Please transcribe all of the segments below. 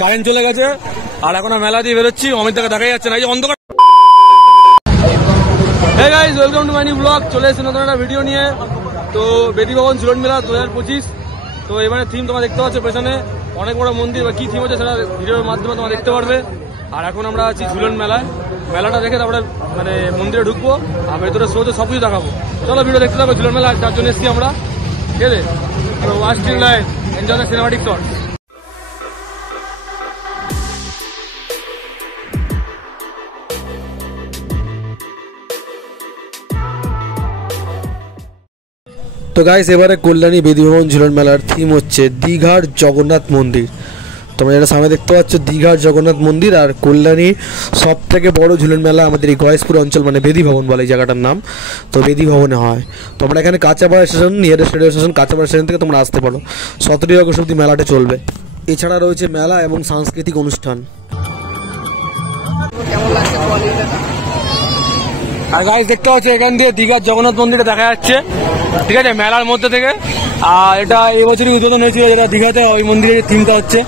Current চলে গেছে আর এখন মেলা দিয়ে বেরোচ্ছি, অমিত দাকে দেখাই যাচ্ছে না, এই অন্ধকার। Hey guys, welcome to my new vlog. চলে এসেছি নতুন একটা ভিডিও নিয়ে। তো বেদি ভবন ঝুলন মেলা 2025। তো এবারে থিম তোমরা দেখতে পাচ্ছ পেছনে অনেক বড় মন্দির, বা কি থিম হচ্ছে সেটা ভিডিওর মাধ্যমে তোমরা দেখতে পারবে। আর এখন আমরা আছি ঝুলন মেলায়, মেলাটা দেখে তারপরে মানে মন্দিরে ঢুকবো আর ভেতরে শোতে সব কিছু দেখাবো। চলো ভিডিও দেখতে থাকবো ঝুলন মেলা, তার জন্য এসেছি আমরা। ঠিক আছে, watch till live, enjoy the cinematic shots. তো গাইস, এবারে কল্যাণী বেদি ভবন ঝুলন মেলার থিম হচ্ছে দীঘার জগন্নাথ মন্দির। তোমরা এটা সামনে দেখতে পাচ্ছ দীঘার জগন্নাথ মন্দির। আর কল্যাণী সব থেকে বড় ঝুলন মেলা আমাদের এই গয়েশপুর অঞ্চল, মানে বেদি ভবন বলে এই জায়গাটার নাম। তো বেদি ভবনে হয়। তোমরা এখানে Kanchapara station, nearest radio station Kanchapara station থেকে তোমরা আসতে পারো। 17 আগস্ট অবধি মেলাটা চলবে। এছাড়া রয়েছে মেলা এবং সাংস্কৃতিক অনুষ্ঠান। আর গাইস দেখতে পাচ্ছ এখান দিয়ে দীঘার জগন্নাথ মন্দিরটা দেখা যাচ্ছে, ঠিক আছে, মেলার মধ্যে থেকে। আর এটা এই বছরই উদ্বোধন হয়েছিল, যেটা দীঘাতে ওই মন্দিরের থিমটা হচ্ছে।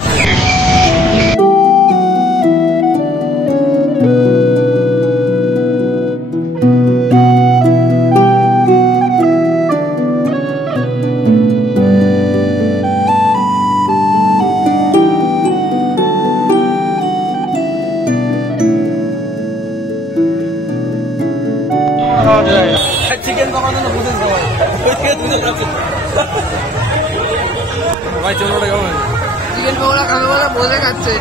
চিকেন কমানো বুঝেন সবাই, ভাই চলো চিকেন পকোড়া খাবে বলে বসে খাচ্ছে।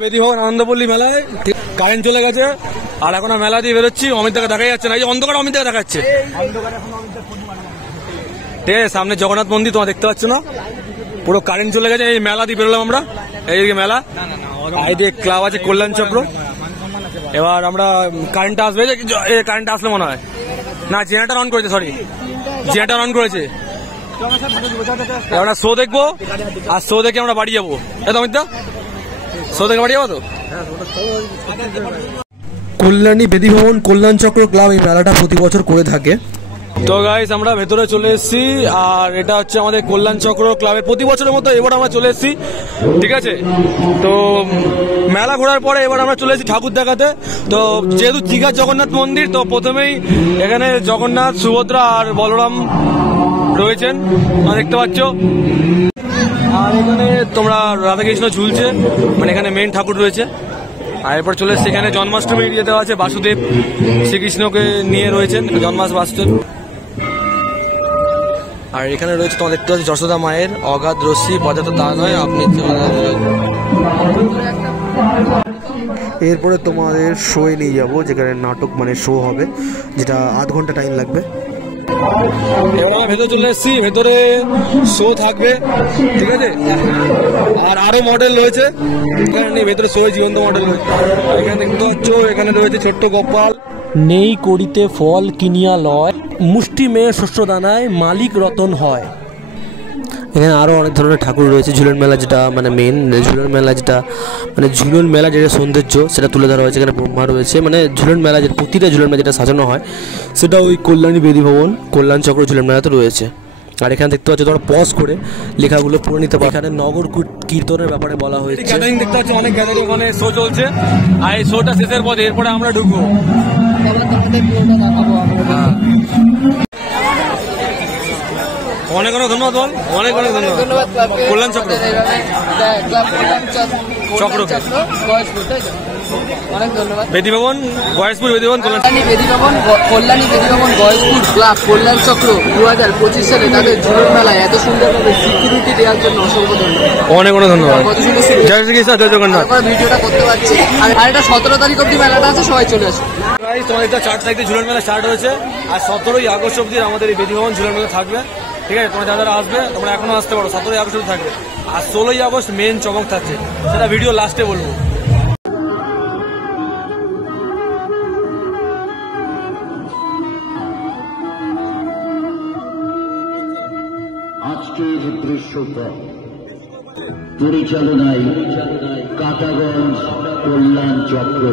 বেদি ভবন আনন্দপল্লী মেলায় কারেন্ট চলে গেছে আর এখন মেলা দিয়ে বেরোচ্ছি, অমিত দাকে দেখাই যাচ্ছে না, এই অন্ধকার অমিত দাকে দেখাচ্ছে। ঠিক আছে, সামনে জগন্নাথ মন্দির তোমরা দেখতে পাচ্ছ না, পুরো কারেন্ট চলে গেছে। এই মেলা দিয়ে বেরোলাম আমরা, এইদিকে মেলা, এইদিকে ক্লাব আছে কল্যাণ চক্র। এবার আমরা কারেন্ট আসবে, কারেন্ট আসলে মনে হয় না, জেনারেটর অন করেছে, সরি জেনারেটর অন করেছে। আমরা শো দেখবো আর শো দেখে আমরা বাড়ি যাবো। অমিত দা, শো দেখে বাড়ি যাবো তো। কল্যাণী বেদি ভবন কল্যাণ চক্র ক্লাব এই মেলাটা প্রতি বছর করে থাকে। তো গাইস, আমরা ভেতরে চলে এসেছি আর এটা হচ্ছে আমাদের কল্যাণ চক্র ক্লাবের প্রতি বছরের মতো এবার আমরা চলে এসেছি। ঠিক আছে, তো মেলা ঘোরার পরে এবার আমরা চলে এসেছি ঠাকুর দেখাতে। তো যেহেতু দীঘার জগন্নাথ মন্দির, তো প্রথমেই এখানে জগন্নাথ, সুভদ্রা আর বলরাম রয়েছেন, দেখতে পাচ্ছ। আর এখানে তোমরা রাধাকৃষ্ণ ঝুলছে, মানে এখানে মেন ঠাকুর রয়েছে। আর এরপর চলে এসছে এখানে জন্মাষ্টমী ইয়ে দেওয়া আছে, বাসুদেব শ্রীকৃষ্ণকে নিয়ে রয়েছেন, বাসুদেব। আর এখানে রয়েছে তোমার দেখতে পাচ্ছি যশোদা মায়ের অগাধ রশ্মি, পর্যাপ্ত তা নয় আপনি। এরপরে তোমাদের শোয়ে নিয়ে যাবো, যেখানে নাটক মানে শো হবে, যেটা 8 ঘন্টা টাইম লাগবে। এবার আমরা ভেতরে চলে এসেছি, ভেতরে শো থাকবে, ঠিক আছে। আর আরো মডেল রয়েছে এখানে, ভেতরে শো জীবন্ত মডেল রয়েছে। এখানে দেখতে পাচ্ছ এখানে রয়েছে ছোট্ট গোপাল। নেই করিতে ফল কিনিয়া লয়, মুষ্টি মেয়ে শস্য দানায় মালিক রতন হয়। এখানে আরও অনেক ধরনের ঠাকুর রয়েছে। ঝুলন মেলা যেটা মানে মেন ঝুলন মেলা, যেটা মানে ঝুলন মেলা যেটা সৌন্দর্য সেটা তুলে ধরা হয়েছে। এখানে ব্রহ্মা রয়েছে, মানে ঝুলন মেলা যেটা প্রতিটা ঝুলন মেলা যেটা সাজানো হয় সেটা ওই কল্যাণী বেদি ভবন কল্যাণ চক্র ঝুলন মেলাতে রয়েছে। আর এখানে দেখতে পাচ্ছ তোমরা পজ করে লেখাগুলো পড়ে নিতে পারো। এখানে নগর কীর্তনের ব্যাপারে বলা হয়েছে। গ্যাদারিং দেখতে পাচ্ছ, অনেক গ্যাদারিং, ওখানে শো চলছে। আর এই শোটা শেষের পথে এরপরে আমরা ঢুকবো। অনেক অনেক ধন্যবাদ বল, অনেক অনেক ধন্যবাদ কল্যাণ চক্র অনেক ধন্যবাদ। বেদি ভবন গয়েশপুর, বেদি ভবন কল্যাণী বেদি ভবন গয়েশপুর ক্লাব কল্যাণ চক্র 2025 সালে তাদের ঝুলন মেলায় এত সুন্দরভাবে সিকিউরিটি দেওয়ার জন্য অসংখ্য ধন্যবাদ, অনেক অনেক ধন্যবাদ। জয় শ্রীকৃষ্ণ, জয় জগন্নাথ। ভিডিওটা করতে পারছি। আর এটা 17 তারিখ অব্দি মেলাটা আছে, সবাই চলে আসুন। তোমাদের 4 তারিখ ঝুলন মেলা স্টার্ট হয়েছে আর 17ই আগস্ট অব্দি আমাদের এই বেদি ভবন ঝুলন মেলা থাকবে। ঠিক আছে, তোমরা যারা আসবে তোমরা এখনো আসতে পারো, 17ই আগস্ট অব্দি থাকবে। আর 16ই আগস্ট মেন চমক থাকছে, সেটা ভিডিও লাস্টে বলবো। আজকের দৃশ্যপট পরিচালনায় কাটাগঞ্জ কল্যাণ চক্র।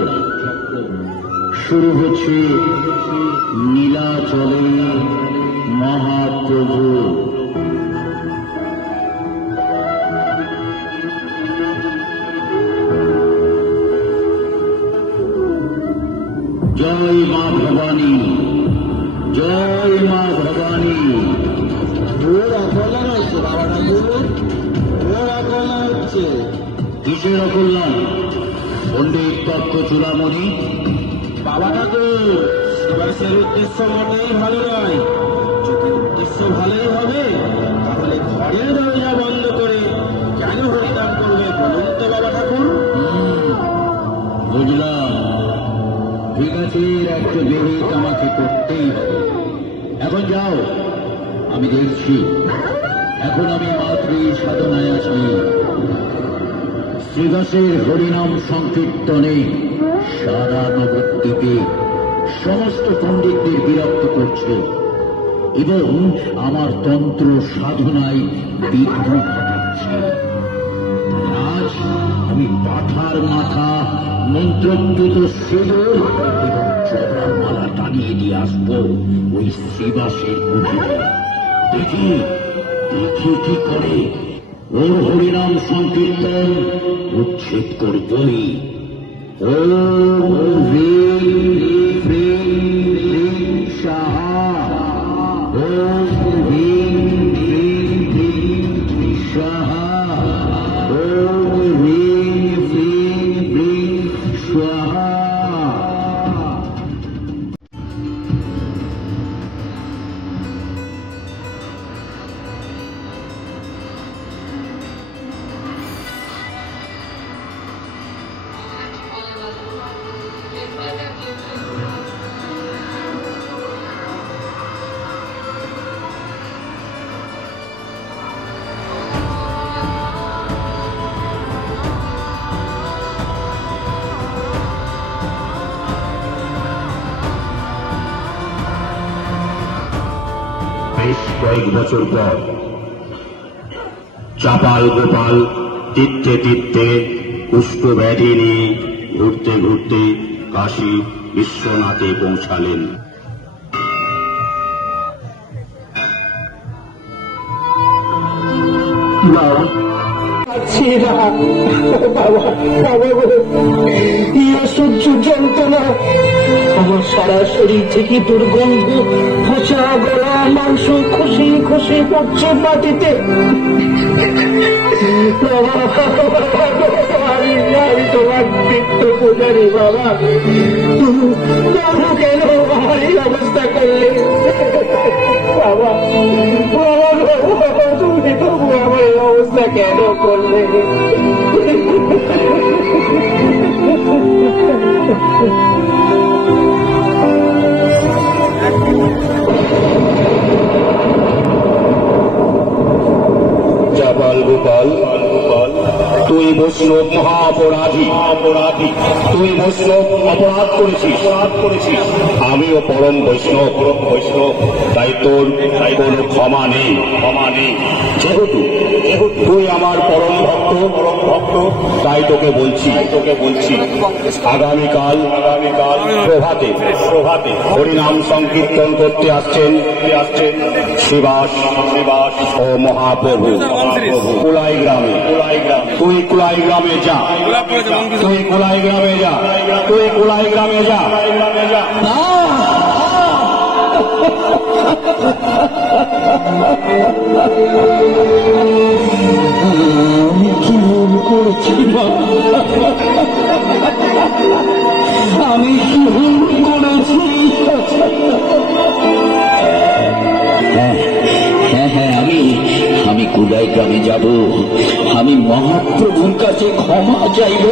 শুরু হচ্ছে নীলাচলে মহাপ্রভু। বাবা ঠাকুর, ওরা কল্যাণ হচ্ছে। কিসের অকল্যাণ? পণ্ডিত তর্ক চূড়ামণি। বাবা ঠাকুর, এবার সে উদ্দেশ্য মোটেই ভালো নয়। যদি উদ্দেশ্য ভালোই হবে, তাহলে ঘরের দরজা বন্ধ করে কেন হরিনাম করবে বলুন তো বাবা ঠাকুর? বুঝলাম, ঠিক আছে, একটা বিহিত আমাকে করতেই হবে। এখন যাও, আমি দেখছি। এখন আমি মাতৃ সাধনায় আছি। শ্রীদাসের হরিনাম সংকীর্তনে সারা নবদ্বীপে সমস্ত পণ্ডিতদের বিরক্ত করছে এবং আমার তন্ত্র সাধনায় বিঘ্ন ঘটাচ্ছে। আজ আমি পাঠার মাথা, মন্ত্রকৃত সিঁদুর এবং জবার মালা টানিয়ে দিয়ে আসবো ওই শ্রীবাসের কুটিরে। দেখি দেখি কি করে ওর হরিনাম সংকীর্তন উচ্ছেদ করবই। ওম হ্রিং হ্রিং সাহা, ওম হ্রিং হ্রিং সাহা, ওম হ্রিং হ্রিং স্বাহা। বেশ কয়েক বছর পর চাপাল গোপাল তীর্থে তীর্থে কুষ্ঠ ব্যাধি নিয়ে ঘুরতে ঘুরতে কাশী বিশ্বনাথে পৌঁছালেন। সহ্য যন্ত্রণা, আমার সারা শরীর থেকে দুর্গন্ধ, পচা গলা, মাংস খসে খসে পড়ছে মাটিতে। আমি তোমার নিত্য পূজারি বাবা, তবু কেন আমার এই অবস্থা করলে বাবা? তুমি তবু আমার এই অবস্থা কেন করলে? চাপাল গোপাল, তুই বৈষ্ণব মহাপরাধী, তুই বৈষ্ণব অপরাধ করেছিস। আমিও পরম বৈষ্ণব, তাই তোর কোনো ক্ষমা নেই। যেহেতু তুই আমার পরম ভক্ত, তাই তোকে বলছি আগামীকাল প্রভাতে হরিনাম সংকীর্তন করতে আসছেন শিবাস ও মহাপ্রভু কুলাই গ্রামে। তুই কুলাই গ্রামে যা। আমি কি ভুল করেছি? আমি কি ভুল করেছি? হ্যাঁ, আমি কুলাই গ্রামে যাব। আমি মহাপ্রভুর কাছে ক্ষমা চাইব।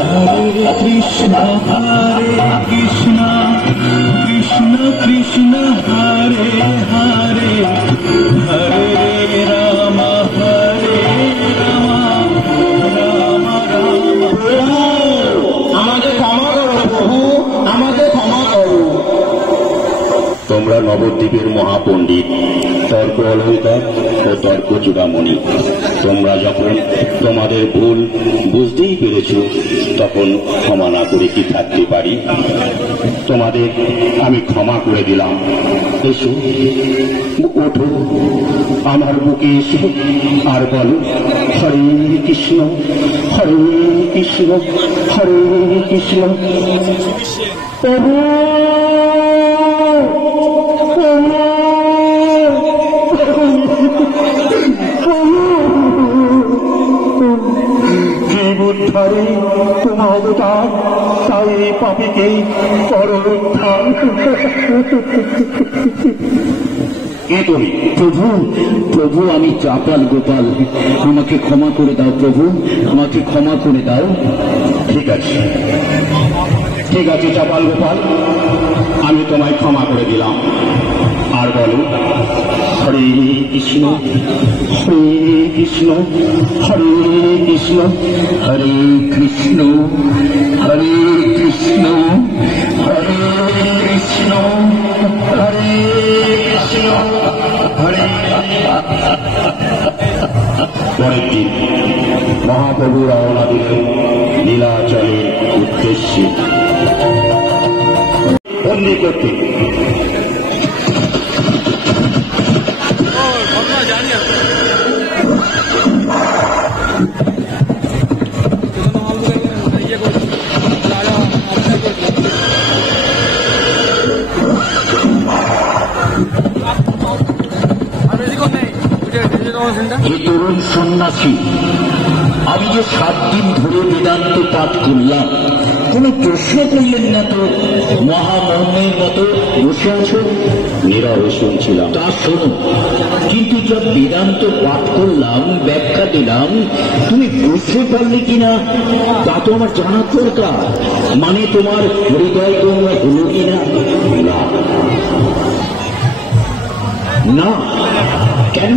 হরে কৃষ্ণ কৃষ্ণ কৃষ্ণ হরে হরে, হরে রাম রাম রাম। আমাকে ক্ষমা করো প্রভু, আমাকে ক্ষমা করো। তোমরা নবদ্বীপের মহাপণ্ডিত তর্ক অলঙ্কার ও তর্ক চূড়ামণি, তোমরা যখন তোমাদের ভুল বুঝতেই পেরেছ, তখন ক্ষমা না করে কি থাকতে পারি? তোমাদের আমি ক্ষমা করে দিলাম। এসো, ওঠো, আমার বুকে এসো আর বলো হরে কৃষ্ণ হরে কৃষ্ণ হরে কৃষ্ণ। প্রভু করে তোমার দান, তাই পাপীকে করো উদ্ধার। কে তুমি? প্রভু, প্রভু আমি চাপাল গোপাল, আমাকে ক্ষমা করে দাও প্রভু, আমাকে ক্ষমা করে দাও। ঠিক আছে, ঠিক আছে চাপাল গোপাল, আমি তোমায় ক্ষমা করে দিলাম। আর বলো, হরে কৃষ্ণ, হরে কৃষ্ণ, হরে কৃষ্ণ, হরে কৃষ্ণ, হরে কৃষ্ণ, হরে কৃষ্ণ, হরে কৃষ্ণ, হরে। পরের দিন মহাপ্রভু রওনা দিলেন নীলাচলের উদ্দেশ্যে বন্দি করতে। হে তরুণ সন্ন্যাসী, আমি যে 7 দিন ধরে বেদান্ত পাঠ করলাম, কোন প্রশ্ন করলেন না তো? মহামৌনের মতো বসে আছো। নীরবে শুনছিলাম। তা শোনো, কিন্তু যা বেদান্ত পাঠ করলাম, ব্যাখ্যা দিলাম, তুমি বুঝতে পারলে কিনা তা তো আমার জানার দরকার। মানে তোমার হৃদয় গঙ্গা হলো কিনা? না। কেন?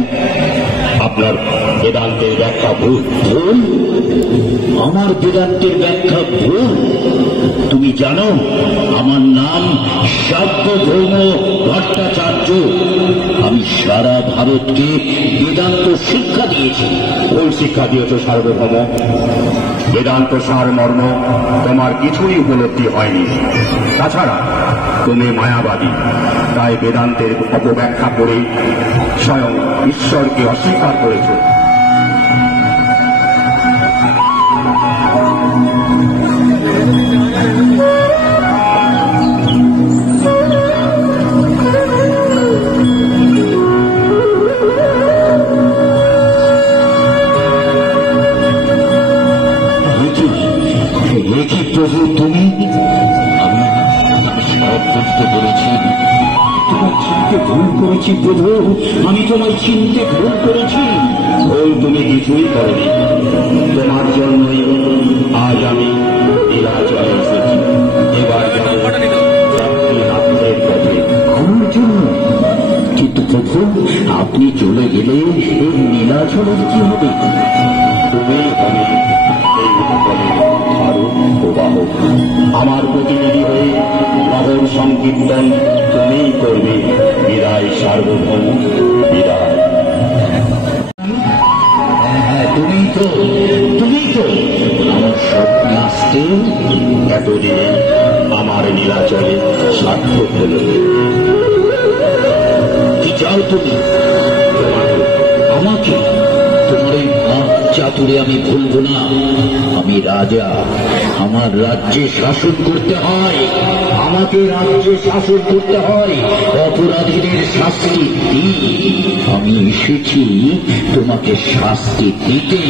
আপনার বেদান্তের ব্যাখ্যা ভুল। ভুল? আমার বেদান্তের ব্যাখ্যা ভুল? তুমি জানো আমার নাম সার্বভৌম ভট্টাচার্য। আমি সারা ভারতকে বেদান্ত শিক্ষা দিয়েছি। ভুল শিক্ষা দিয়েছ সার্বভৌম। বেদান্ত সার মর্ম তোমার কিছুই উপলব্ধি হয়নি। তাছাড়া তুমি মায়াবাদী, তাই বেদান্তের অপব্যাখ্যা করে স্বয়ং ঈশ্বরকে অস্বীকার করেছ। প্রভু তুমি, আমি সব বুঝতে পেরেছি। তোমায় চিনতে ভুল করেছি প্রভু, আমি তোমায় চিনতে ভুল করেছি। ভুল তুমি কিছুই করনি। তোমার জন্যই আজ আমি নীলাচলে এসেছি। এবার যাব রাত্রিনাথের পথে। আমার জন্য? কিন্তু প্রভু, আপনি চলে গেলে এই নীলাচলের কি হবে? তুমি আমি এই উপকূলে আরো প্রবাহ। আমার প্রতিনিধি হয়ে নগর সংকীর্তন তুমিই করবে। বিদায় সার্বভৌম, বিদায়। হ্যাঁ, তুমিই তো আমার স্বপ্নে আসতে এতদিনে আমার নীলাচলে সার্থক হল। কি চাও তুমি? আমাকে? তোমার এই ভাব চাতুরে আমি ভুলব না। আমি রাজা, আমার রাজ্যে শাসন করতে হয়। আমাকে রাজ্যে শাসন করতে হয়। অপরাধীদের শাস্তি দিই। আমি এসেছি তোমাকে শাস্তি দিতে।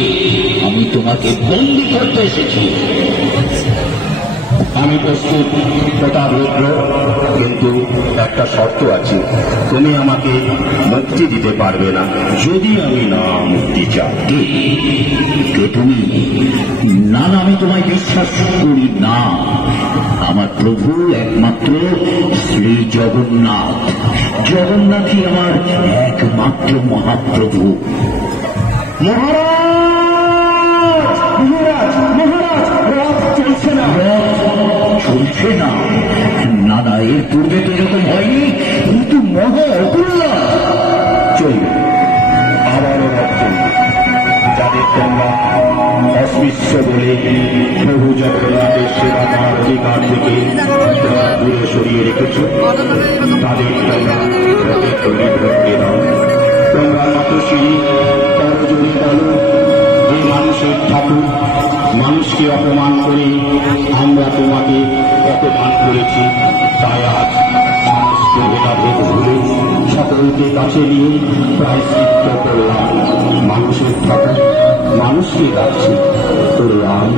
আমি তোমাকে বন্দী করতে এসেছি। আমি প্রস্তুত প্রতাপ রুদ্র, কিন্তু একটা শর্ত আছে। তুমি আমাকে মুক্তি দিতে পারবে না যদি আমি না মুক্তি চাই। কে তুমি? না না, আমি তোমায় বিশ্বাস করি না। আমার প্রভু একমাত্র শ্রী জগন্নাথ। জগন্নাথই আমার একমাত্র মহাপ্রভু। মহারাজ, মহারাজ, মহারাজ, রথ চলছে না। চলছে না? না না, এর পূর্বে তো এরকম হয়নি। কিন্তু মহা অকুল্লাস চলবে, আবারও রথ চলবে। যাদের তোমরা অস্পৃশ্য বলে প্রভু জগন্নাথের সেবা করার অধিকার থেকে তোমরা দূরে সরিয়ে রেখেছ, তাদের তোমরা রথে তৈরি করতে দাও। তোমরা মাতৃশ্রী করজনী বলো, যে মানুষের ঠাকুর, মানুষকে অপমান করে আমরা তোমাকে অপমান করেছি, তাই আজ সমস্ত ভেদাভেদ ভুলে সকলকে কাছে নিয়ে প্রায়শ্চিত্ত করলাম। মানুষের ঠাকুর, মানুষকে ডাকছে, তোরে আয়,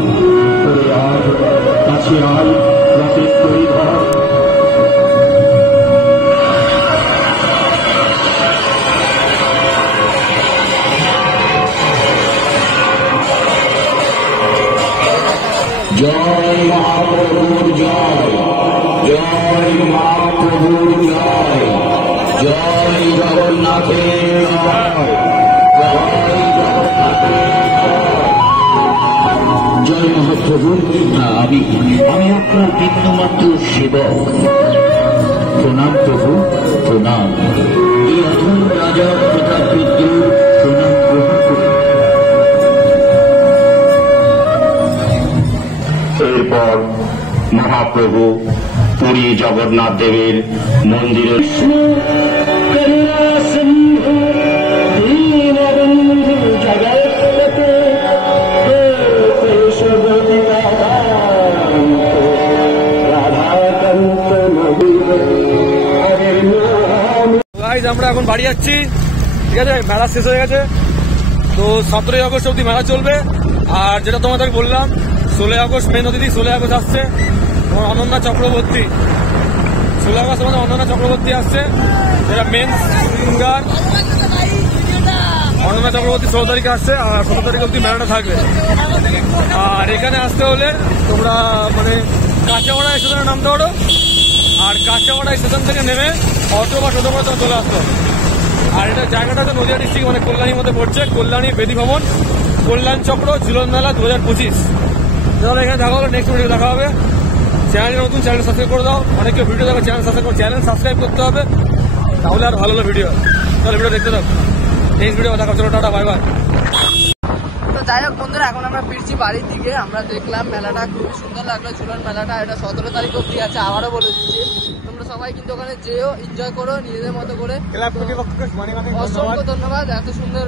তোরে আয়, কাছে আয়, রথের তৈরি ঘর। জয় মহাপ্রভুর জয়, জয় মহাপ্রভুর জয়, জয় জগন্নাথের জয়, জয় জগন্নাথের জয় মহাপ্রভু। আমি আপনার বিন্দুমাত্র সেবক। প্রণাম প্রভু, প্রণাম। এই অধম রাজা প্রতাপরুদ্র প্রণাম গ্রহণ করুন। এরপর মহাপ্রভু পুরী জগন্নাথ দেবের মন্দিরে আমরা এখন বাড়ি যাচ্ছি, ঠিক আছে। মেলা শেষ হয়ে গেছে, তো 17ই আগস্ট অব্দি মেলা চলবে। আর যেটা তোমাদের বললাম, 16 আগস্ট মেন অতিথি 16 আগস্ট আসছে তোমার অনন্যা চক্রবর্তী। 16 আগস্ট আমাদের অনন্যা চক্রবর্তী আসছে, যেটা মেন সিঙ্গার। অনন্যা চক্রবর্তী 16 তারিখে আসছে, আর 17 তারিখ অব্দি মেলাটা থাকবে। আর এখানে আসতে হলে তোমরা মানে কাঁচাপাড়া স্টেশনে নামতে পারো, আর কাঁচাপাড়া স্টেশন থেকে নেমে অটো বা টোটো করে তোমরা চলে আসতে হবে। আর এটা জায়গাটা হচ্ছে নদিয়া ডিস্ট্রিক্ট, মানে কল্যাণীর মধ্যে পড়ছে। কল্যাণী বেদি ভবন, কল্যাণ চক্র, ঝুলন মেলা 2025। তাহলে এখানে দেখা হলো, নেক্সট ভিডিও দেখা হবে। চ্যানেল নতুন, চ্যানেল সাবস্ক্রাইব করে দাও। অনেক কেউ ভিডিও দেখো, চ্যানেল সাবস্ক্রাইব করতে হবে, তাহলে আর ভালো হলো ভিডিও। তাহলে ভিডিও দেখতে দাও। নেক্সট ভিডিও দেখা, চলো টাটা, বাই বাই। তো যাই হোক বন্ধুরা, এখন আমরা ফিরছি বাড়ির দিকে। আমরা দেখলাম মেলাটা খুবই সুন্দর লাগলো, ঝুলন মেলাটা। এটা 17 তারিখ অব্দি আছে, আবারও বলে দিচ্ছি। তোমরা সবাই কিন্তু ওখানে যেও, এনজয় করো নিজেদের মতো করে। অসংখ্য ধন্যবাদ এত সুন্দর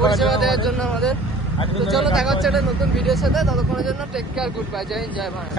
পরিষেবা দেওয়ার জন্য আমাদের। তো চলো দেখা হচ্ছে একটা নতুন ভিডিওর সাথে, ততক্ষণের জন্য টেক কেয়ার, গুড বাই, জয় হিন্দ, জয় ভারত।